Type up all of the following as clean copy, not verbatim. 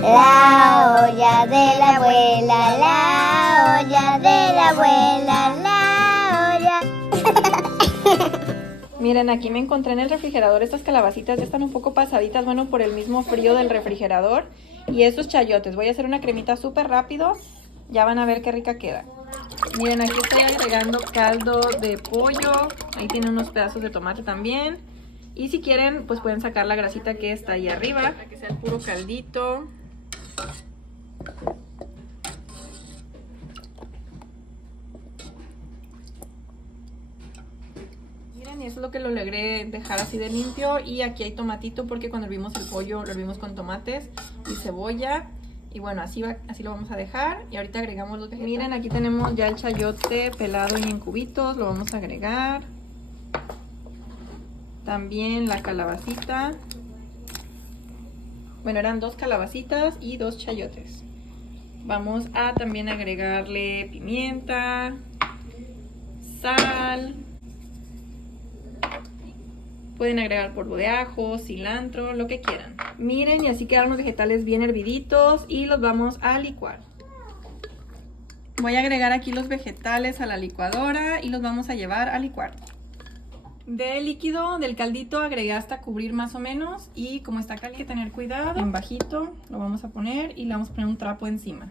La olla de la abuela, la olla de la abuela, la olla. Miren, aquí me encontré en el refrigerador estas calabacitas, ya están un poco pasaditas, bueno, por el mismo frío del refrigerador. Y estos chayotes, voy a hacer una cremita súper rápido, ya van a ver qué rica queda. Miren, aquí estoy agregando caldo de pollo, ahí tiene unos pedazos de tomate también. Y si quieren, pues pueden sacar la grasita que está ahí arriba, para que sea el puro caldito. Miren, y eso es lo que lo logré dejar así de limpio. Y aquí hay tomatito porque cuando hervimos el pollo lo hervimos con tomates y cebolla. Y bueno, así lo vamos a dejar. Y ahorita agregamos los vegetales. Miren, aquí tenemos ya el chayote pelado y en cubitos, lo vamos a agregar. También la calabacita. Bueno, eran 2 calabacitas y 2 chayotes. Vamos a también agregarle pimienta, sal. Pueden agregar polvo de ajo, cilantro, lo que quieran. Miren, y así quedaron los vegetales bien herviditos y los vamos a licuar. Voy a agregar aquí los vegetales a la licuadora y los vamos a llevar a licuar. Del líquido, del caldito, agregué hasta cubrir más o menos. Y como está caliente, hay que tener cuidado. En bajito lo vamos a poner y le vamos a poner un trapo encima.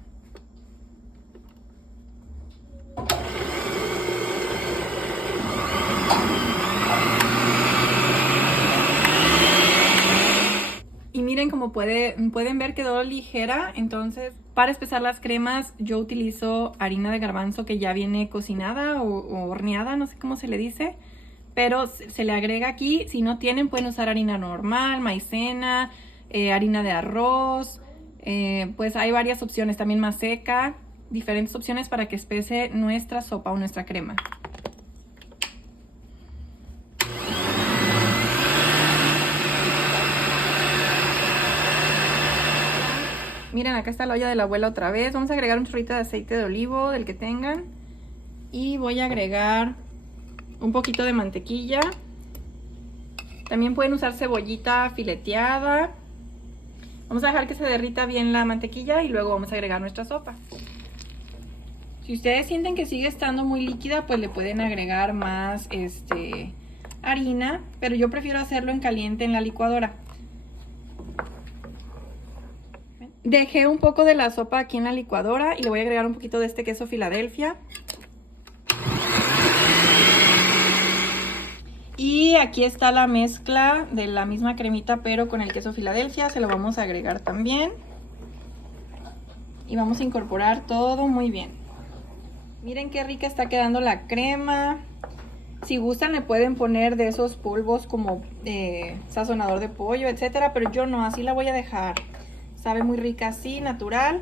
Y miren, como pueden ver, quedó ligera. Entonces, para espesar las cremas, yo utilizo harina de garbanzo que ya viene cocinada o horneada, no sé cómo se le dice. Pero se le agrega aquí. Si no tienen, pueden usar harina normal, maicena, harina de arroz. Pues hay varias opciones, también más seca. Diferentes opciones para que espese nuestra sopa o nuestra crema. Miren, acá está la olla de la abuela otra vez. Vamos a agregar un chorrito de aceite de olivo, del que tengan. Y voy a agregar un poquito de mantequilla. También pueden usar cebollita fileteada. Vamos a dejar que se derrita bien la mantequilla y luego vamos a agregar nuestra sopa. Si ustedes sienten que sigue estando muy líquida, pues le pueden agregar más harina. Pero yo prefiero hacerlo en caliente en la licuadora. Dejé un poco de la sopa aquí en la licuadora y le voy a agregar un poquito de este queso Filadelfia. Y aquí está la mezcla de la misma cremita, pero con el queso Filadelfia. Se lo vamos a agregar también. Y vamos a incorporar todo muy bien. Miren qué rica está quedando la crema. Si gustan le pueden poner de esos polvos como sazonador de pollo, etcétera. Pero yo no, así la voy a dejar. Sabe muy rica así, natural.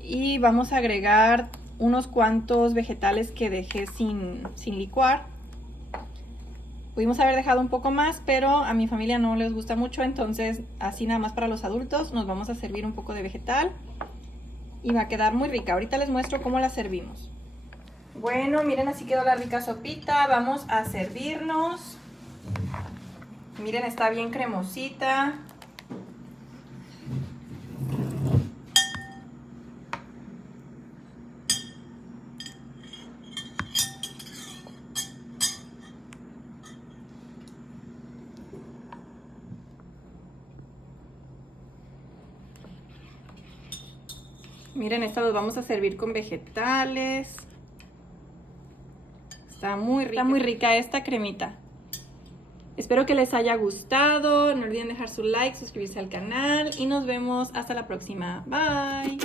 Y vamos a agregar unos cuantos vegetales que dejé sin licuar. Pudimos haber dejado un poco más, pero a mi familia no les gusta mucho. Entonces así nada más para los adultos nos vamos a servir un poco de vegetal. Y va a quedar muy rica. Ahorita les muestro cómo la servimos. Bueno, miren, así quedó la rica sopita. Vamos a servirnos. Miren, está bien cremosita. Miren, esta los vamos a servir con vegetales. Está muy rica esta cremita. Espero que les haya gustado. No olviden dejar su like, suscribirse al canal y nos vemos hasta la próxima. Bye.